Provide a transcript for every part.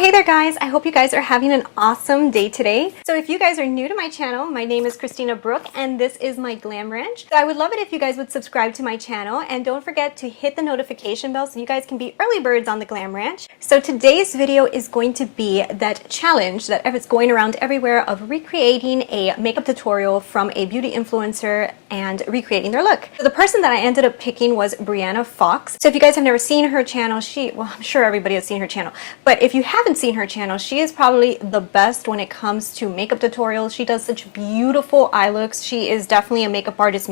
hey there guys, I hope you guys are having an awesome day today. So if you guys are new to my channel, my name is Christina Brooke and this is my Glam Ranch. So I would love it if you guys would subscribe to my channel and don't forget to hit the notification bell so you guys can be early birds on the Glam Ranch. So today's video is going to be that challenge that is going around everywhere of recreating a makeup tutorial from a beauty influencer and recreating their look. So the person that I ended up picking was Brianna Fox. So if you guys have never seen her channel, well, I'm sure everybody has seen her channel, but if you haven't seen her channel, she is probably the best when it comes to makeup tutorials. She does such beautiful eye looks. She is definitely a makeup artist.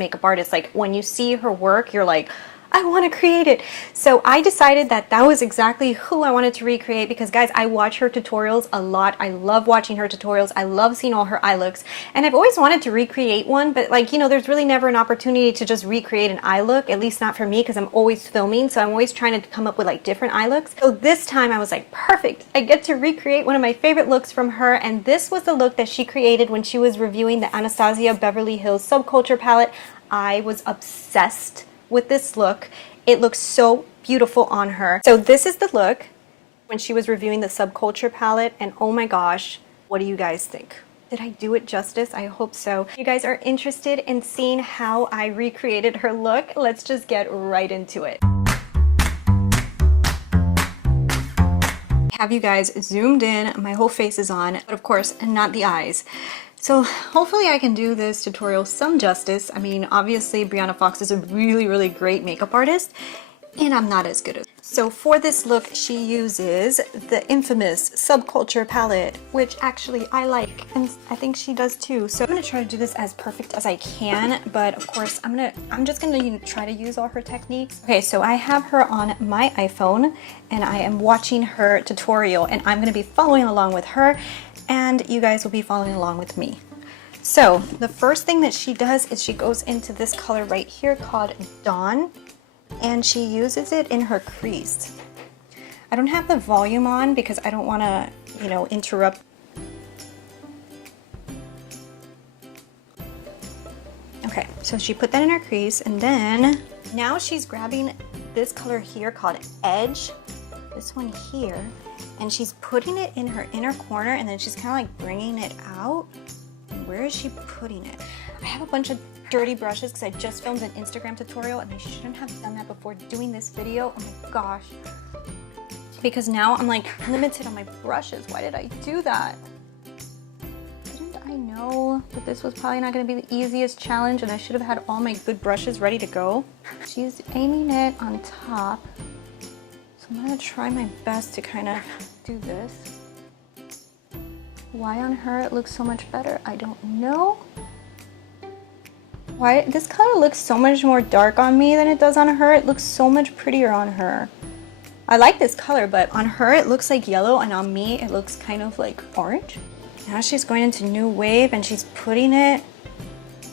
Like when you see her work, you're like, I want to create it. So I decided that that was exactly who I wanted to recreate because guys, I watch her tutorials a lot. I love watching her tutorials. I love seeing all her eye looks and I've always wanted to recreate one, but like, you know, there's really never an opportunity to just recreate an eye look, at least not for me because I'm always filming. So I'm always trying to come up with like different eye looks. So this time I was like, perfect. I get to recreate one of my favorite looks from her. And this was the look that she created when she was reviewing the Anastasia Beverly Hills Subculture palette. I was obsessed with this look. It looks so beautiful on her. So this is the look when she was reviewing the Subculture palette and oh my gosh, what do you guys think? Did I do it justice? I hope so. If you guys are interested in seeing how I recreated her look, let's just get right into it. Have you guys zoomed in, my whole face is on, but of course not the eyes. So hopefully I can do this tutorial some justice. I mean, obviously Brianna Fox is a really great makeup artist and I'm not as good as. So for this look, she uses the infamous Subculture palette, which actually I like and I think she does too. So I'm gonna try to do this as perfect as I can, but of course I'm just gonna try to use all her techniques. Okay, so I have her on my iPhone and I am watching her tutorial and I'm gonna be following along with her and you guys will be following along with me. So the first thing that she does is she goes into this color right here called Dawn and she uses it in her crease. I don't have the volume on because I don't want to, you know, interrupt. Okay, so she put that in her crease and then now she's grabbing this color here called Edge, this one here, and she's putting it in her inner corner and then she's kind of like bringing it out. And where is she putting it? I have a bunch of dirty brushes because I just filmed an Instagram tutorial and I shouldn't have done that before doing this video. Oh my gosh. Because now I'm like limited on my brushes. Why did I do that? Didn't I know that this was probably not going to be the easiest challenge and I should have had all my good brushes ready to go? She's aiming it on top. I'm gonna try my best to kind of do this. Why on her it looks so much better? I don't know. Why this color looks so much more dark on me than it does on her. It looks so much prettier on her. I like this color, but on her it looks like yellow and on me it looks kind of like orange. Now she's going into New Wave and she's putting it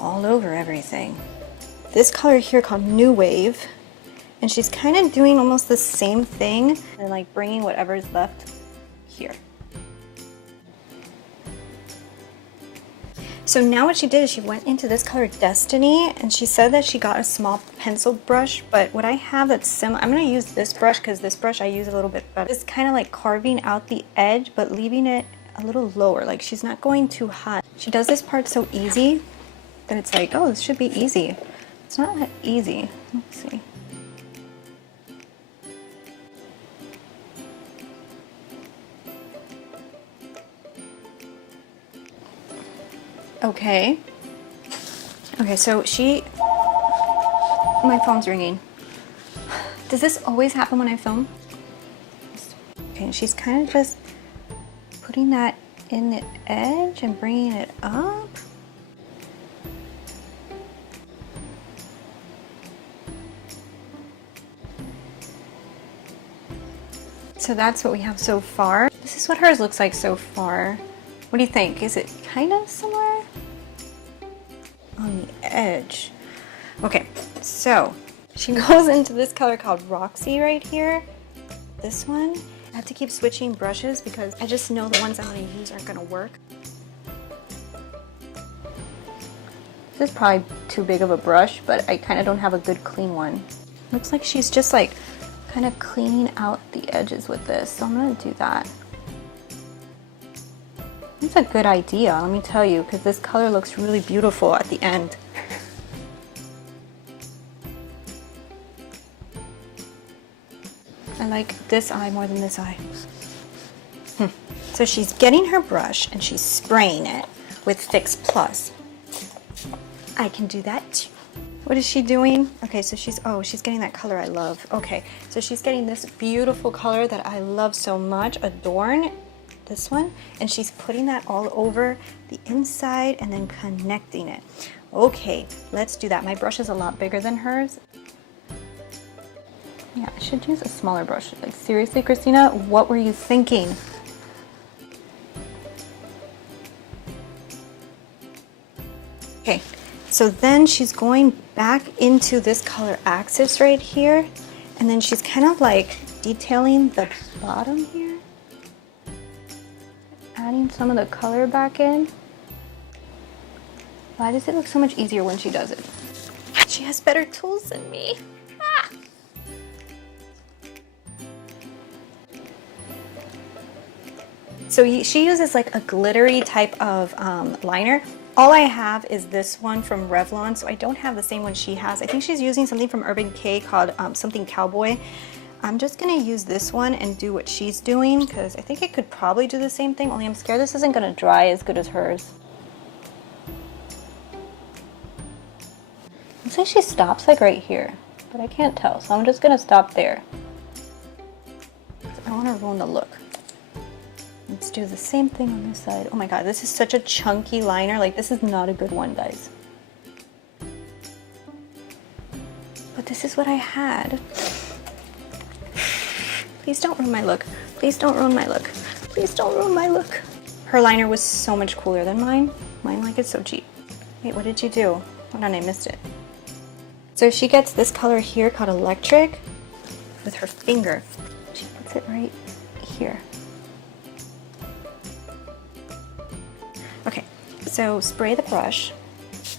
all over everything. This color here called New Wave. And she's kind of doing almost the same thing and like bringing whatever's left here. So now what she did is she went into this color Destiny and she said that she got a small pencil brush, but what I have that's similar, I'm going to use this brush because this brush I use a little bit better. It's kind of like carving out the edge but leaving it a little lower, like she's not going too high. She does this part so easy that it's like, oh, this should be easy. It's not that easy. Let's see. Okay, so my phone's ringing. Does this always happen when I film? Okay, she's kind of just putting that in the edge and bringing it up. So that's what we have so far. This is what hers looks like so far. What do you think? Is it kind of similar? On the edge. Okay, so she goes into this color called Roxy right here. This one. I have to keep switching brushes because I just know the ones I'm going to use aren't going to work. This is probably too big of a brush, but I kind of don't have a good clean one. Looks like she's just like kind of cleaning out the edges with this, so I'm going to do that. It's a good idea, let me tell you, because this color looks really beautiful at the end. I like this eye more than this eye. So she's getting her brush and she's spraying it with Fix Plus. I can do that too. What is she doing? Okay, so she's getting that color I love. Okay, so she's getting this beautiful color that I love so much, Adorn, this one, and she's putting that all over the inside and then connecting it. Okay, let's do that. My brush is a lot bigger than hers. Yeah, I should use a smaller brush. Like, seriously, Christina, what were you thinking? Okay, so then she's going back into this color Axis right here, and then she's kind of like detailing the bottom here, adding some of the color back in. Why does it look so much easier when she does it? She has better tools than me. Ah! So she uses like a glittery type of liner. All I have is this one from Revlon, so I don't have the same one she has. I think she's using something from Urban Decay called something Cowboy. I'm just gonna use this one and do what she's doing because I think it could probably do the same thing, only I'm scared this isn't gonna dry as good as hers. Looks like she stops like right here, but I can't tell, so I'm just gonna stop there. I don't wanna ruin the look. Let's do the same thing on this side. Oh my god, this is such a chunky liner. Like, this is not a good one, guys. But this is what I had. Please don't ruin my look. Please don't ruin my look. Please don't ruin my look. Her liner was so much cooler than mine. Mine, like, it's so cheap. Wait, what did you do? Hold on, I missed it. So she gets this color here called Electric with her finger. She puts it right here. Okay, so spray the brush,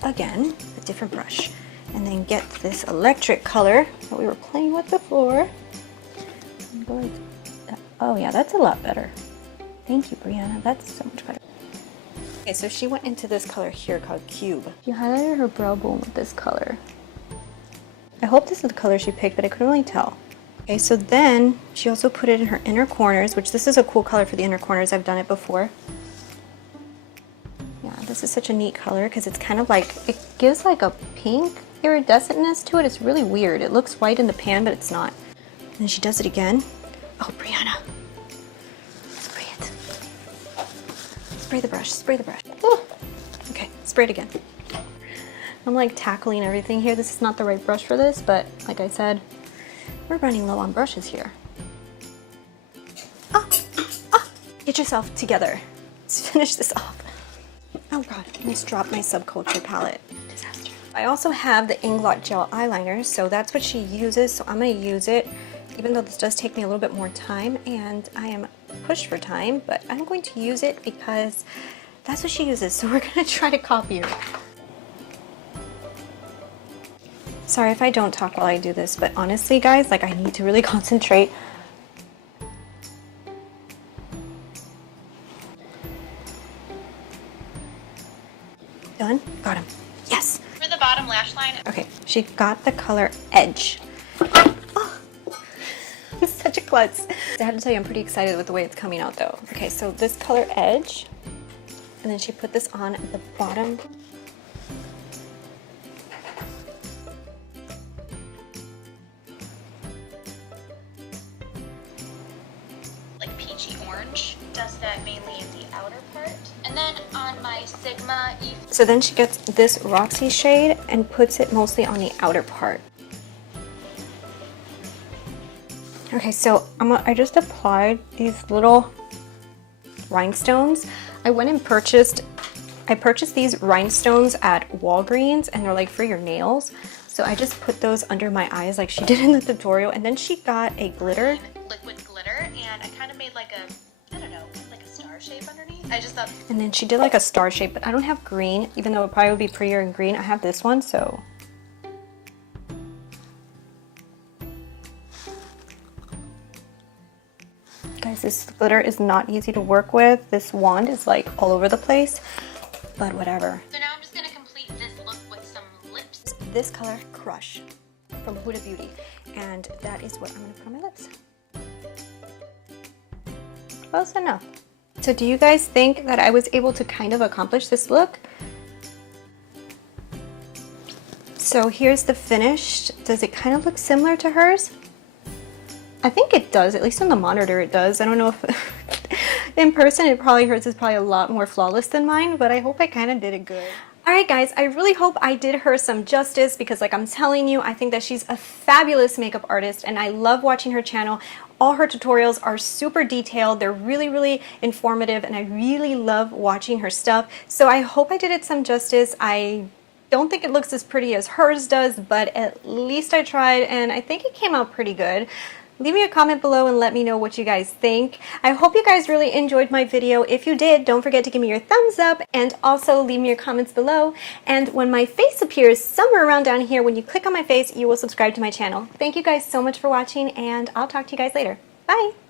again, a different brush, and then get this electric color that we were playing with before. Oh yeah, that's a lot better. Thank you, Brianna, that's so much better. Okay, so she went into this color here called Cube. She highlighted her brow bone with this color. I hope this is the color she picked, but I couldn't really tell. Okay, so then she also put it in her inner corners, which this is a cool color for the inner corners. I've done it before. This is such a neat color because it's kind of like, it gives like a pink iridescentness to it. It's really weird. It looks white in the pan, but it's not. And then she does it again. Oh, Brianna. Spray it. Spray the brush, spray the brush. Oh. Okay, spray it again. I'm like tackling everything here. This is not the right brush for this, but like I said, we're running low on brushes here. Get yourself together. Let's finish this off. Oh god, I almost dropped my Subculture palette. Disaster. I also have the INGLOT gel eyeliner, so that's what she uses, so I'm going to use it, even though this does take me a little bit more time, and I am pushed for time, but I'm going to use it because that's what she uses, so we're going to try to copy her. Sorry if I don't talk while I do this, but honestly, guys, like, I need to really concentrate. Done? Got him. Yes! For the bottom lash line. Okay, she got the color Edge. Oh, it's such a klutz. I have to tell you, I'm pretty excited with the way it's coming out though. Okay, so this color Edge, and then she put this on at the bottom. Like peachy orange. Does that mainly in the outer part. And then on my Sigma E. So then she gets this Roxy shade and puts it mostly on the outer part. Okay, so I just applied these little rhinestones. I went and purchased these rhinestones at Walgreens, and they're like for your nails. So I just put those under my eyes like she did in the tutorial, and then she got a glitter. Liquid glitter, and I kind of made like a, I don't know, like a star shape underneath. I just thought. And then she did like a star shape, but I don't have green, even though it probably would be prettier in green. I have this one, so. Guys, Guys, this glitter is not easy to work with. This wand is like all over the place, but whatever. So now I'm just gonna complete this look with some lips. This color, Crush, from Huda Beauty, and that is what I'm gonna put on my lips. Close enough. So do you guys think that I was able to kind of accomplish this look? So here's the finished. Does it kind of look similar to hers? I think it does, at least on the monitor it does. I don't know if in person hers is probably a lot more flawless than mine, but I hope I kind of did it good. Alright guys, I really hope I did her some justice because like I'm telling you, I think that she's a fabulous makeup artist and I love watching her channel. All her tutorials are super detailed, they're really informative, and I really love watching her stuff. So I hope I did it some justice. I don't think it looks as pretty as hers does, but at least I tried and I think it came out pretty good. Leave me a comment below and let me know what you guys think. I hope you guys really enjoyed my video. If you did, don't forget to give me your thumbs up and also leave me your comments below. And when my face appears somewhere around down here, when you click on my face, you will subscribe to my channel. Thank you guys so much for watching and I'll talk to you guys later. Bye!